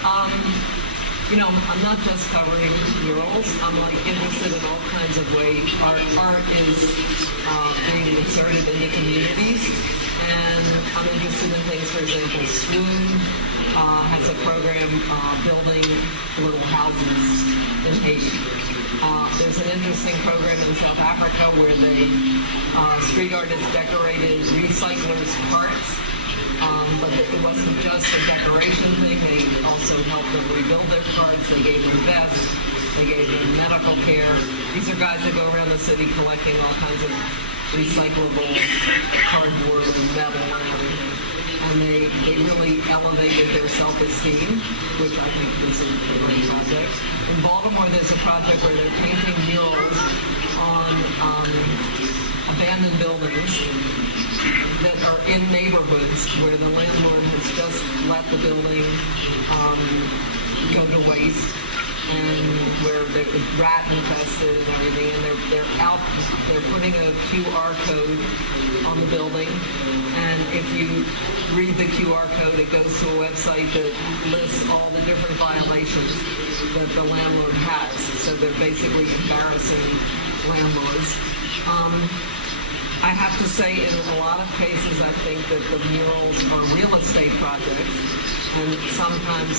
I'm not just covering murals. I'm like interested in all kinds of ways art is being inserted in the communities, and I'm interested in things. For example, Swoon has a program building little houses in Haiti. There's an interesting program in South Africa where they street artists decorated recyclers' carts. But it wasn't just a decoration thing. They also helped them rebuild their carts. They gave them vests. They gave them medical care. These are guys that go around the city collecting all kinds of recyclable cardboard and metal and everything. And they really elevated their self-esteem, which I think was a great project. In Baltimore, there's a project where they're painting murals on abandoned buildings that are in neighborhoods where the landlord has just let the building go to waste, and where they're rat infested and everything, and they're putting a QR code on the building, and if you read the QR code, it goes to a website that lists all the different violations that the landlord has. So they're basically embarrassing landlords. I have to say, in a lot of cases, I think that the murals are real estate projects, and sometimes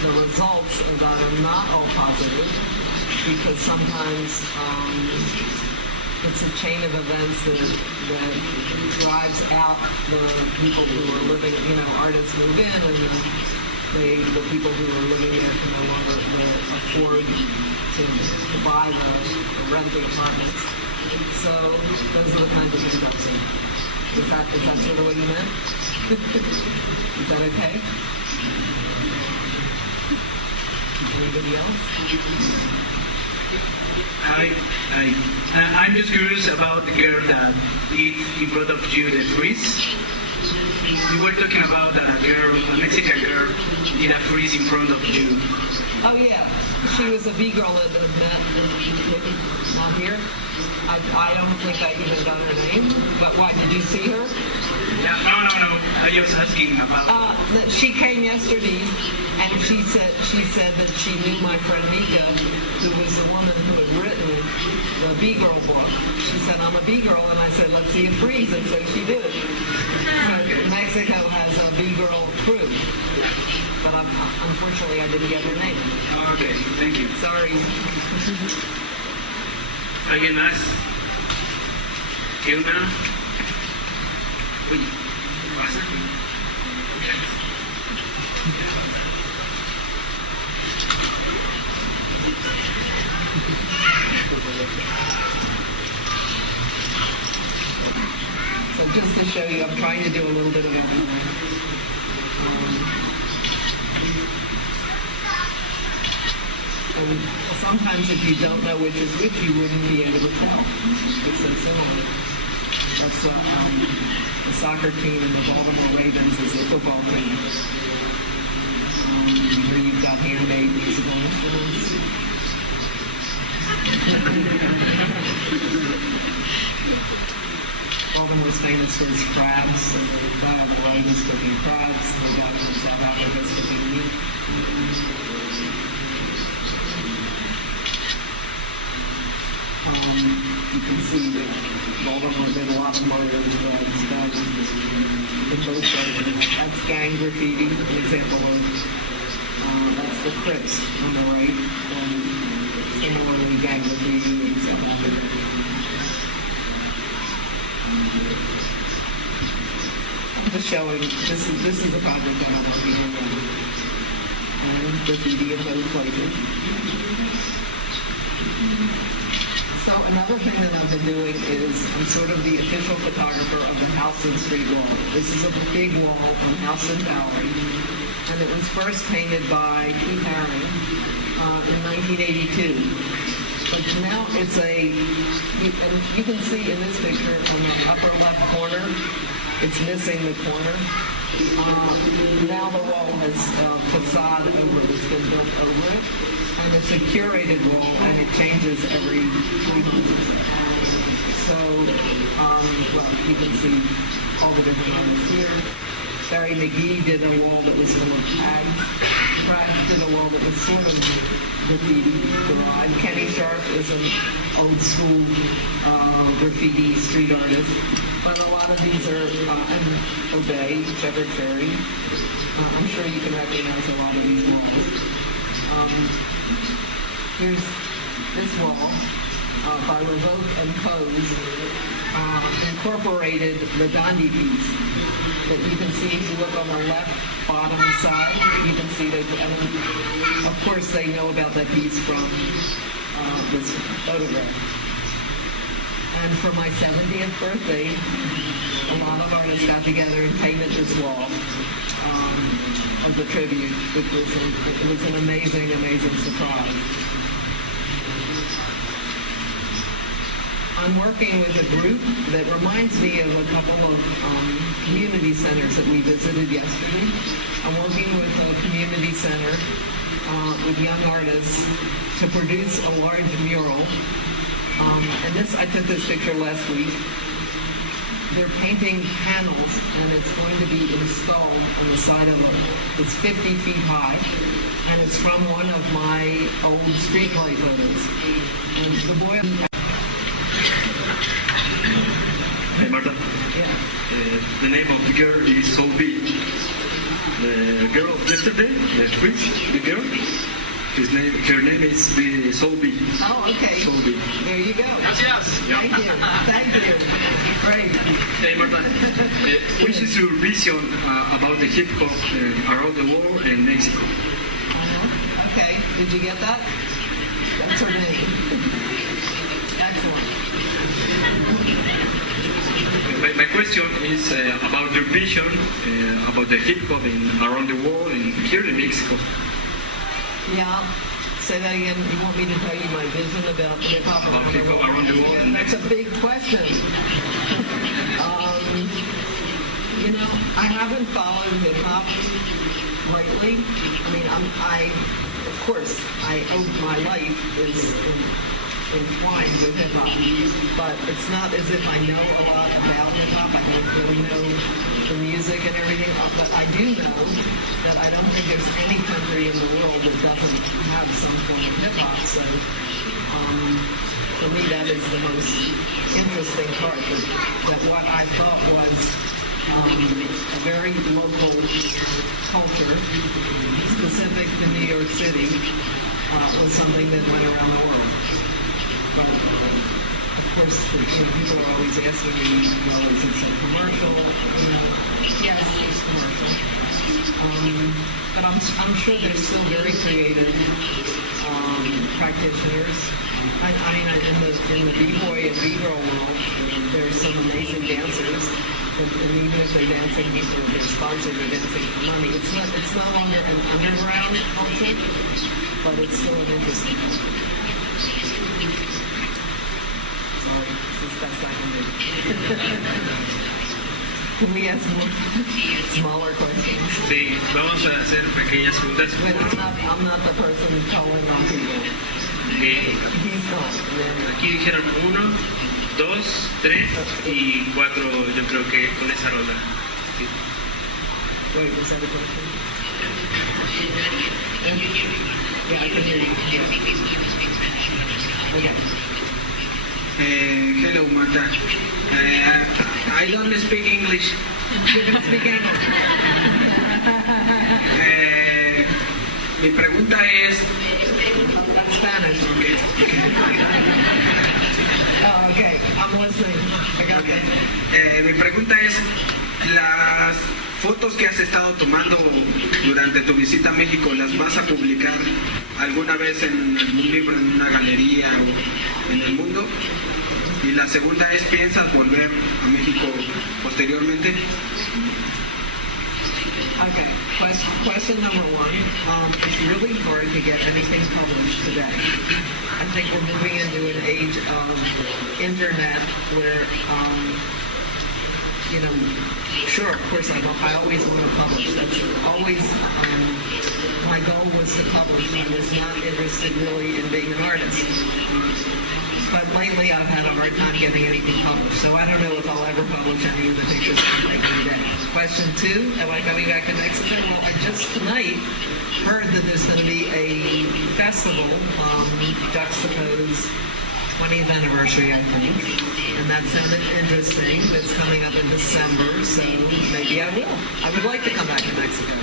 the results of that are not all positive, because sometimes it's a chain of events that drives out the people who are living, artists move in, and the people who are living there can no longer afford to buy the rent the apartments. So those are the kinds of things I've seen. Is that sort of what you meant? Is that okay? Anybody else? I'm just curious about the girl that eats in front of you the freeze. You were talking about a Mexican girl, eat a freeze in front of you. Oh yeah, she was a bee girl that met not here. I don't think I even got her name. But why, did you see her? Yeah, no. I was asking about. She came yesterday, and she said that she knew my friend Mika, who was the woman who had written the Bee Girl book. She said, I'm a bee girl, and I said, let's see it freeze, and so she did. So Mexico has a bee girl crew, but unfortunately I didn't get her name. Oh, okay, thank you. Sorry. ¿Alguien más? ¿Qué una? Uy, ¿qué pasa? So just to show you, I'm trying to do a little bit of everything. And sometimes if you don't know which is which, you wouldn't be able to tell. It's so similar. That's the soccer team and the Baltimore Ravens is the football team. Here you've got handmade musical instruments. Baltimore's famous for its crabs, so the guy on the right is cooking crabs, the guy from South Africa is cooking meat. You can see that Baltimore did a lot of murders, drugs, guns, in both places. That's gang graffiti, an example of, that's the Crips on the right, and similarly gang graffiti in South Africa. I'm just showing, this is a project that I'm working on. And graffiti in both places. So another thing that I've been doing is I'm sort of the official photographer of the Houston Street wall. This is a big wall on Houston Bowery, and it was first painted by Keith Haring in 1982. But now it's and you can see in this picture on the upper left corner, it's missing the corner. Now the wall has a facade over it, it's been built over it. And it's a curated wall, and it changes every 3 months. So, well, you can see all the different artists here. Barry McGee did a wall that was full of tags. Pratt did a wall that was sort of graffiti derived. Kenny Sharp is an old school graffiti street artist. But a lot of these are, and Obey, Shepherd Ferry. I'm sure you can recognize a lot of these walls. Here's this wall by Revoke and Pose, incorporated the Gandhi piece that you can see if you look on the left bottom side. You can see that, and of course they know about that piece from this photograph. And for my 70th birthday, a lot of artists got together and painted this wall as a tribute, which was an amazing, amazing surprise. I'm working with a group that reminds me of a couple of community centers that we visited yesterday. I'm working with a community center with young artists to produce a large mural. And I took this picture last week. They're painting panels, and it's going to be installed on the side of it's 50 feet high, and it's from one of my old street play photos. And the boy... Hey Marta, Yeah. the name of the girl is Solby. The girl of yesterday, the French, the girl, her name is Solby. Oh, okay. Solby. There you go. Gracias. Thank you. Thank you. Great. Hey Marta, which is your vision about the hip hop around the world and Mexico? Okay. Did you get that? That's her name. Excellent. My question is about your vision about the hip hop around the world and here in Mexico. Yeah. Say that again. You want me to tell you my vision about hip hop About hip hop around the world. That's a big question. I haven't followed hip hop greatly. I mean, of course, I owe my life is entwined with hip hop, but it's not as if I know a lot about hip hop. I don't really know the music and everything. But I do know that I don't think there's any country in the world that doesn't have some form of hip hop. So for me, that is the most interesting part. That what I thought was a very local culture, specific to New York City, was something that went around the world. But, of course, people are always asking me, well, is it so commercial? Yes, it's commercial. But I'm sure there's still very creative practitioners. I mean, in the b-boy and b-girl world, there's some amazing dancers. And even if they're dancing or they're sponsored, they're dancing for money. It's no longer an underground culture, but it's still an interesting culture. Sorry, this is the best I can do. Can we ask more smaller questions? Sí, vamos a hacer pequeñas preguntas. But I'm not the person calling on people. He's not. Aquí dijeron 1, 2, 3 y 4, yo creo que con esa ronda. Sí. Wait, was that a question? Yeah, I can hear you. Okay. Hello, Marta. I don't speak English. You can speak English. Mi pregunta es... Spanish. Oh, okay, I'm listening. I got that. Mi pregunta es, las fotos que has estado tomando durante tu visita a México, ¿las vas a publicar alguna vez en algún libro, en una galería o en el mundo? Y la segunda es, ¿piensas volver a México posteriormente? Okay, question number one. It's really hard to get anything published today. I think we're moving into an age of internet where, you know, sure, of course, I always want to publish. That's always my goal was to publish. I was not interested really in being an artist. But lately I've had a hard time getting anything published, so I don't know if I'll ever publish any of the pictures I'm taking today. Question two, am I coming back to Mexico? Well, I just tonight heard that there's going to be a festival, Juxtapoz 20th anniversary, I think, and that sounded interesting. That's coming up in December, so maybe I will. I would like to come back to Mexico.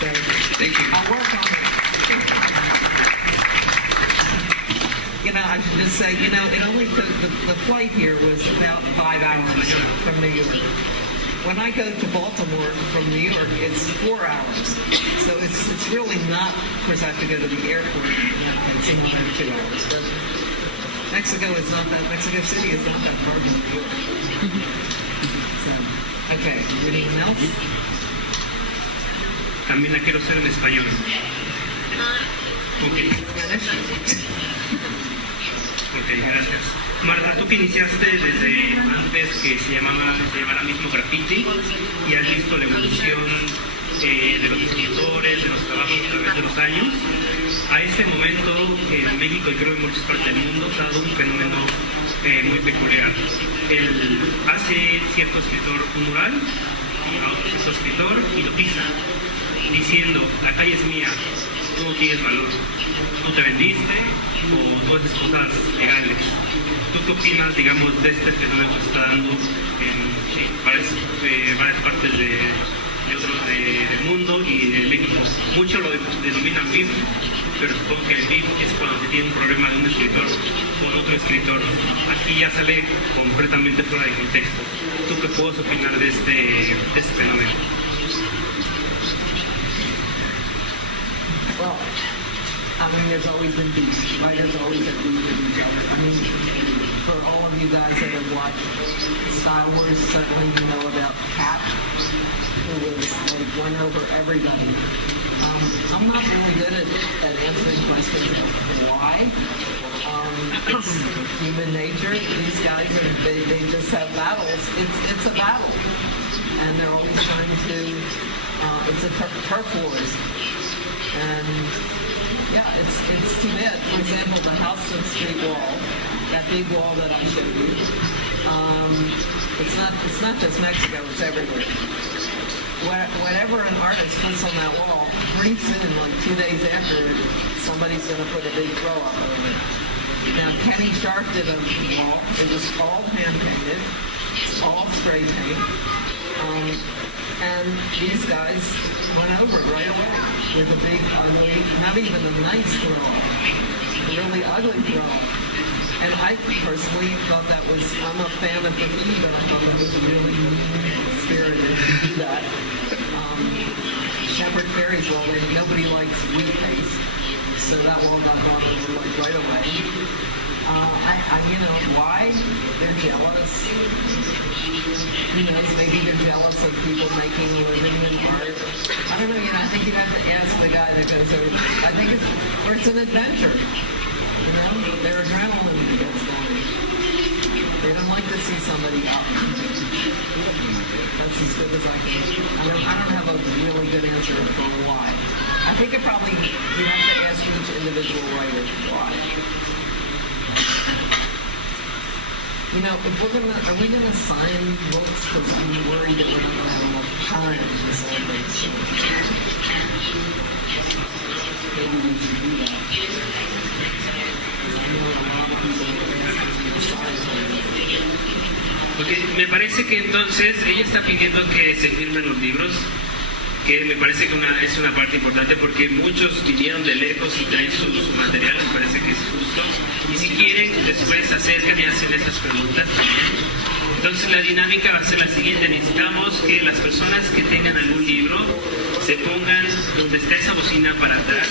So, Thank you. I'll work on it. You know, I should just say, you know, it only took, the flight here was about 5 hours from New York. When I go to Baltimore from New York, it's 4 hours. So it's really not, of course I have to go to the airport, it's another 2 hours. But Mexico City is not that far from New York. So, okay, anyone else? También la quiero hacer en español. Ok. Ok, gracias. Marta, tú que iniciaste desde antes que se llamara mismo graffiti y has visto la evolución de los escritores, de los trabajos a través de los años, a este momento en México y creo en muchas partes del mundo se ha dado un fenómeno muy peculiar. Hace cierto escritor un mural y a otro cierto escritor y lo pisa, diciendo, la calle es mía, tú no tienes valor, tú te vendiste o todas esas cosas legales. ¿Tú qué opinas, digamos, de este fenómeno que se está dando en varias partes del mundo y de México? Muchos lo denominan beef, pero supongo que el beef es cuando se tiene un problema de un escritor con otro escritor. Aquí ya sale completamente fuera de contexto. ¿Tú qué puedes opinar de este fenómeno? Well, I mean, there's always been beef. Writers always have beef with each other. I mean, for all of you guys that have watched Star Wars, certainly you know about Cap, who was like won over everybody. I'm not really good at answering questions of why. It's human nature. These guys they just have battles. It's a battle, and they're always trying to. It's a turf wars. And yeah, it's too bad. For example, the Houston Street wall, that big wall that I showed you, it's not just Mexico, it's everywhere. Whatever an artist puts on that wall, pretty soon, like 2 days after, somebody's going to put a big throw up over it. Now, Kenny Sharp did a wall. It was all hand-painted. It's all spray paint. And these guys went over it right away with a big, ugly, not even a nice throw, a really ugly throw. And I personally thought that was, I'm a fan of graffiti, but I thought it was really spirited to do that. Shepherd Ferry's wall, nobody likes wheat paste, so that wall got bought over like right away. You know, why? They're jealous. Who knows, maybe they're jealous of people making a living in art. I don't know, I think you'd have to ask the guy that goes over. I think it's an adventure. You know, their adrenaline gets going. They don't like to see somebody up. That's as good as I can. I don't have a really good answer for why. I think you have to ask each individual writer why. You know, are we gonna sign books because I'm worried that we're not gonna have enough time to celebrate so maybe we should do that. I know a lot of people are asking to sign things. Okay, me parece que entonces ella está pidiendo que se firmen los libros, que me parece que es una parte importante porque muchos vinieron de lejos y traen su material, me parece que es justo. Y si quieren, después acercan y hacen estas preguntas también. Entonces la dinámica va a ser la siguiente: necesitamos que las personas que tengan algún libro se pongan donde está esa bocina para atrás,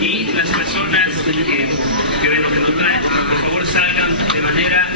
y las personas que ven lo que no traen, por favor salgan de manera